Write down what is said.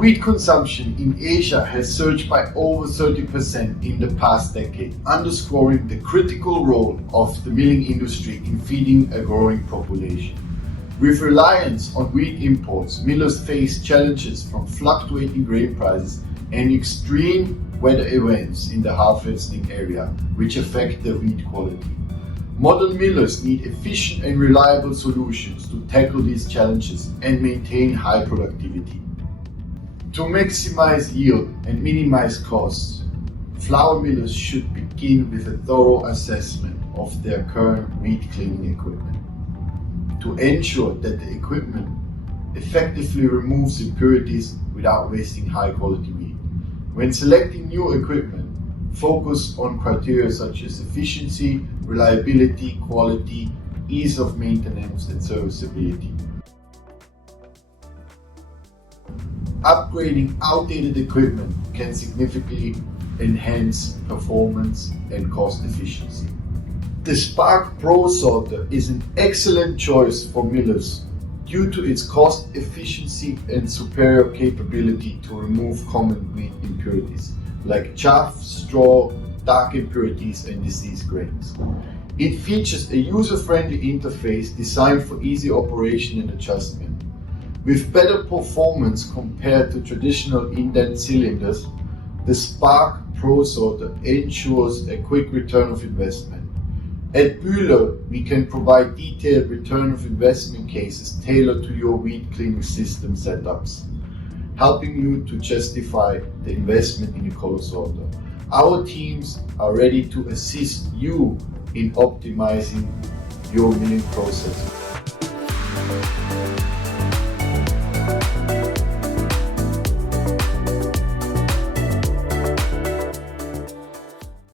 Wheat consumption in Asia has surged by over 30% in the past decade, underscoring the critical role of the milling industry in feeding a growing population. With reliance on wheat imports, millers face challenges from fluctuating grain prices and extreme weather events in the harvesting area, which affect the wheat quality. Modern millers need efficient and reliable solutions to tackle these challenges and maintain high productivity. To maximize yield and minimize costs, flour millers should begin with a thorough assessment of their current wheat cleaning equipment to ensure that the equipment effectively removes impurities without wasting high quality wheat. When selecting new equipment, focus on criteria such as efficiency, reliability, quality, ease of maintenance, and serviceability. Upgrading outdated equipment can significantly enhance performance and cost efficiency. The Spark Pro Sorter is an excellent choice for millers due to its cost efficiency and superior capability to remove common wheat impurities like chaff, straw, dark impurities, and diseased grains. It features a user-friendly interface designed for easy operation and adjustment. With better performance compared to traditional indent cylinders, the Spark Pro Sorter ensures a quick return of investment. At Bühler, we can provide detailed return of investment cases tailored to your wheat cleaning system setups, helping you to justify the investment in a color sorter. Our teams are ready to assist you in optimizing your milling process.